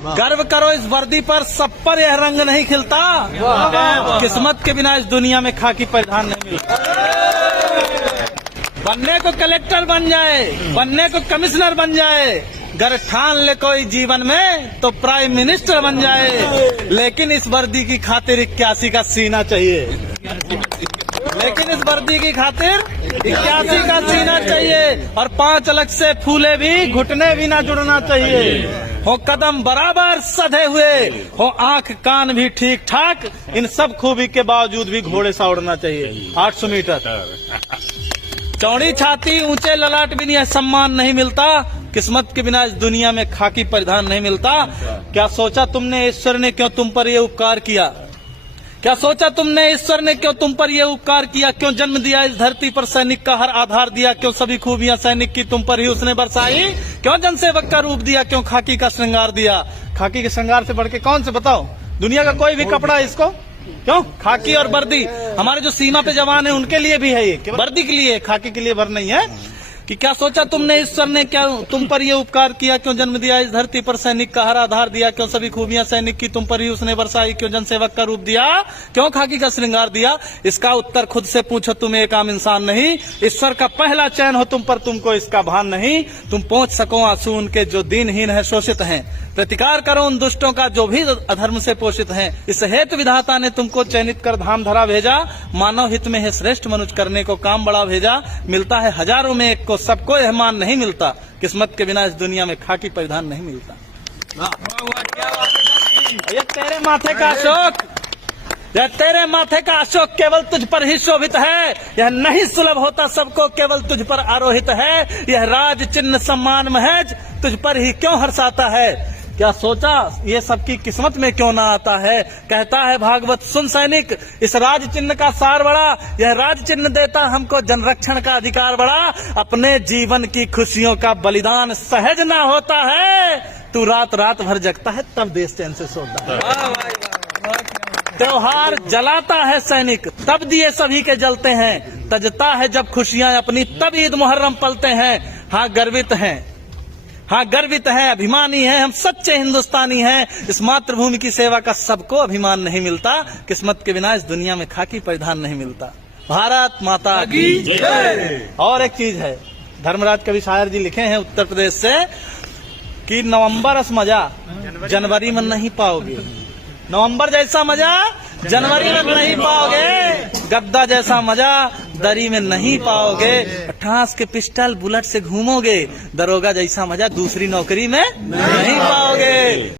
गर्व करो इस वर्दी पर, सब पर यह रंग नहीं खिलता। किस्मत के बिना इस दुनिया में खाकी परिधान नहीं मिलता। बनने को कलेक्टर बन जाए, बनने को कमिश्नर बन जाए, गर ठान ले कोई जीवन में तो प्राइम मिनिस्टर बन जाए। लेकिन इस वर्दी की खातिर 81 का सीना चाहिए। लेकिन इस वर्दी की खातिर 81 का सीना चाहिए। और 5 अलग से फूले भी, घुटने भी ना जुड़ना चाहिए। हो कदम बराबर सधे हुए, हो आंख कान भी ठीक ठाक, इन सब खूबी के बावजूद भी घोड़े सा उड़ना चाहिए। 800 मीटर चौड़ी छाती, ऊंचे ललाट भी यह सम्मान नहीं मिलता। किस्मत के बिना इस दुनिया में खाकी परिधान नहीं मिलता। क्या सोचा तुमने ईश्वर ने क्यों तुम पर यह उपकार किया? क्या सोचा तुमने ईश्वर ने क्यों तुम पर यह उपकार किया? क्यों जन्म दिया इस धरती पर सैनिक का हर आधार दिया? क्यों सभी खूबियां सैनिक की तुम पर ही उसने बरसाई? क्यों जनसेवक का रूप दिया? क्यों खाकी का श्रृंगार दिया? खाकी के श्रृंगार से बढ़ के कौन से बताओ? दुनिया का कोई भी कपड़ा इसको क्यों? खाकी और वर्दी हमारे जो सीमा पे जवान है उनके लिए भी है, ये वर्दी के लिए, खाकी के लिए भर नहीं है। कि क्या सोचा तुमने ईश्वर ने क्या तुम पर ये उपकार किया? क्यों जन्म दिया इस धरती पर सैनिक का हर आधार दिया? क्यों सभी खूबियां सैनिक की तुम पर ही उसने बरसाई? क्यों जनसेवक का रूप दिया? क्यों खाकी का श्रृंगार दिया? इसका उत्तर खुद से पूछो, तुम एक आम इंसान नहीं। ईश्वर का पहला चयन हो तुम पर, तुमको इसका भान नहीं। तुम पहुंच सको आंसू उनके जो दीनहीन है, शोषित हैं। प्रतिकार करो उन दुष्टों का जो भी अधर्म से पोषित हैं। इस हेतु विधाता ने तुमको चयनित कर धाम धरा भेजा। मानव हित में है श्रेष्ठ मनुष्य करने को काम बड़ा भेजा। मिलता है हजारों में एक को, सबको यह मान नहीं मिलता। किस्मत के बिना इस दुनिया में खाकी परिधान नहीं मिलता। ये तेरे माथे का अशोक, यह तेरे माथे का अशोक केवल तुझ पर ही शोभित है। यह नहीं सुलभ होता सबको, केवल तुझ पर आरोहित है। यह राज चिन्ह सम्मान महज तुझ पर ही क्यों हर्षाता है? क्या सोचा ये सबकी किस्मत में क्यों ना आता है? कहता है भागवत सुन सैनिक, इस राज चिन्ह का सार बड़ा। यह राज चिन्ह देता हमको जनरक्षण का अधिकार बड़ा। अपने जीवन की खुशियों का बलिदान सहज ना होता है। तू रात रात भर जगता है तब देश चैन से सोता है। त्योहार जलाता है सैनिक तब दिए सभी के जलते हैं। तजता है जब खुशियां अपनी तब ईद मुहर्रम पलते हैं। हाँ गर्वित हैं, हाँ गर्वित है, अभिमानी है, हम सच्चे हिंदुस्तानी हैं। इस मातृभूमि की सेवा का सबको अभिमान नहीं मिलता। किस्मत के बिना इस दुनिया में खाकी परिधान नहीं मिलता। भारत माता की जय। और एक चीज है, धर्मराज कवि शायर जी लिखे हैं उत्तर प्रदेश से कि नवंबर अस मजा जनवरी में नहीं पाओगे। नवंबर जैसा मजा जनवरी में नहीं पाओगे। गद्दा जैसा मजा दरी में नहीं पाओगे। ठास के पिस्टल बुलेट से घूमोगे। दरोगा जैसा मजा दूसरी नौकरी में नहीं पाओगे।